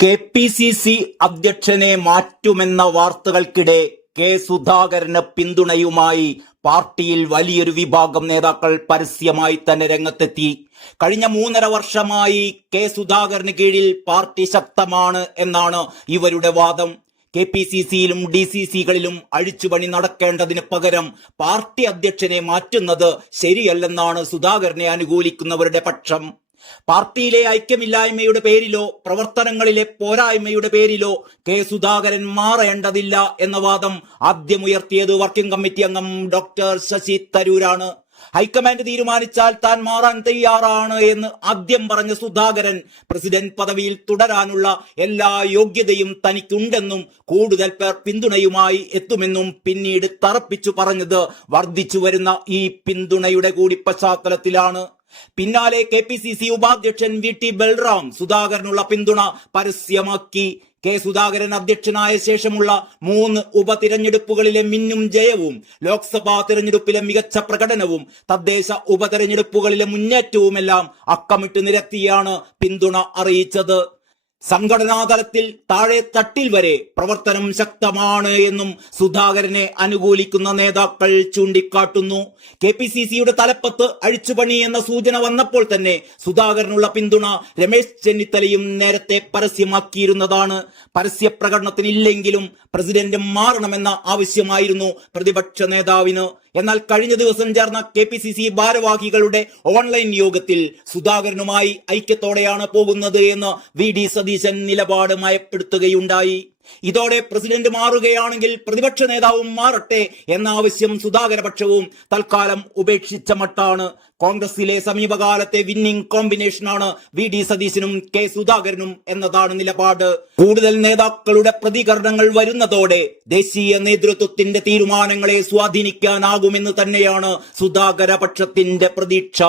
KPCC അധ്യക്ഷനെ മാറ്റുമെന്ന വാർത്തകൾക്കിടെ K സുധാകരന് പിന്തുണയുമായി പാർട്ടിയിൽ വലിയൊരു വിഭാഗം നേതാക്കൾ പരസ്യമായി തന്നെ രംഗത്തെത്തി. കഴിഞ്ഞ 3.5 വർഷമായി കെ സുധാകരന് കീഴിൽ പാർട്ടി ശക്തമാണ് എന്നാണ് ഇവരുടെ വാദം. കെ.പി.സി.സിയിലും ഡി.സി.സികളിലും അഴിച്ചുപണി നടക്കേണ്ടതിന് പകരം പാർട്ടി അധ്യക്ഷനെ മാറ്റുന്നത് ശരിയല്ലെന്നാണ് സുധാകരനെ അനുകൂലിക്കുന്നവരുടെ പക്ഷം. പാർട്ടിയിലെ ഐക്യമില്ലായ്മയുടെ പേരിലോ പ്രവർത്തനങ്ങളിലെ പോരായ്മയുടെ പേരിലോ കെ സുധാകരൻ മാറേണ്ടതില്ല എന്ന വാദം ആദ്യമുയർത്തിയത് വർക്കിംഗ് കമ്മിറ്റി അംഗം ഡോക്ടർ ശശി തരൂരാണ്. ഹൈക്കമാൻഡ് തീരുമാനിച്ചാൽ താൻ മാറാൻ തയ്യാറാണ് എന്ന് ആദ്യം പറഞ്ഞ സുധാകരൻ പ്രസിഡന്റ് പദവിയിൽ തുടരാനുള്ള എല്ലാ യോഗ്യതയും തനിക്കുണ്ടെന്നും കൂടുതൽ പേർ പിന്തുണയുമായി എത്തുമെന്നും പിന്നീട് തറപ്പിച്ചു പറഞ്ഞത് വർദ്ധിച്ചു വരുന്ന ഈ പിന്തുണയുടെ കൂടി പശ്ചാത്തലത്തിലാണ്. പിന്നാലെ കെ.പി.സി.സി ഉപാധ്യക്ഷൻ വി.ടി. ബൽറാം സുധാകരനുള്ള പിന്തുണ പരസ്യമാക്കി. കെ സുധാകരൻ അധ്യക്ഷനായ ശേഷമുള്ള 3 ഉപതിരഞ്ഞെടുപ്പുകളിലെ മിന്നും ജയവും, ലോക്സഭാ തിരഞ്ഞെടുപ്പിലെ മികച്ച പ്രകടനവും, തദ്ദേശ ഉപതെരഞ്ഞെടുപ്പുകളിലെ മുന്നേറ്റവുമെല്ലാം അക്കമിട്ട് നിരത്തിയാണ് പിന്തുണ അറിയിച്ചത്. സംഘടനാതലത്തിൽ താഴെ തട്ടിൽ വരെ പ്രവർത്തനം ശക്തമാണ് എന്നും സുധാകരനെ അനുകൂലിക്കുന്ന നേതാക്കൾ ചൂണ്ടിക്കാട്ടുന്നു. കെ.പി.സി.സിയുടെ തലപ്പത്ത് അഴിച്ചുപണി എന്ന സൂചന വന്നപ്പോൾ തന്നെ സുധാകരനുള്ള പിന്തുണ രമേശ് ചെന്നിത്തലയും നേരത്തെ പരസ്യമാക്കിയിരുന്നതാണ്. പരസ്യ പ്രകടനത്തിനില്ലെങ്കിലും പ്രസിഡന്റ് മാറണമെന്ന ആവശ്യമായിരുന്നു പ്രതിപക്ഷ നേതാവിന്. എന്നാൽ കഴിഞ്ഞ ദിവസം ചേർന്ന കെ.പി.സി.സി ഭാരവാഹികളുടെ ഓൺലൈൻ യോഗത്തിൽ സുധാകരനുമായി ഐക്യത്തോടെയാണ് പോകുന്നത് എന്ന് വി.ഡി. സതീശൻ നിലപാട് മയപ്പെടുത്തുകയുണ്ടായി. ഇതോടെ പ്രസിഡന്റ് മാറുകയാണെങ്കിൽ പ്രതിപക്ഷ നേതാവും മാറട്ടെ എന്ന ആവശ്യം സുധാകരപക്ഷവും തൽക്കാലം ഉപേക്ഷിച്ച മട്ടാണ്. കോൺഗ്രസിലെ സമീപകാലത്തെ വിന്നിംഗ് കോമ്പിനേഷനാണ് വി.ഡി. സതീശനും കെ സുധാകരനും എന്നതാണ് നിലപാട്. കൂടുതൽ നേതാക്കളുടെ പ്രതികരണങ്ങൾ വരുന്നതോടെ ദേശീയ നേതൃത്വത്തിന്റെ തീരുമാനങ്ങളെ സ്വാധീനിക്കാനാകുമെന്ന് തന്നെയാണ് സുധാകര പക്ഷത്തിന്റെ പ്രതീക്ഷ.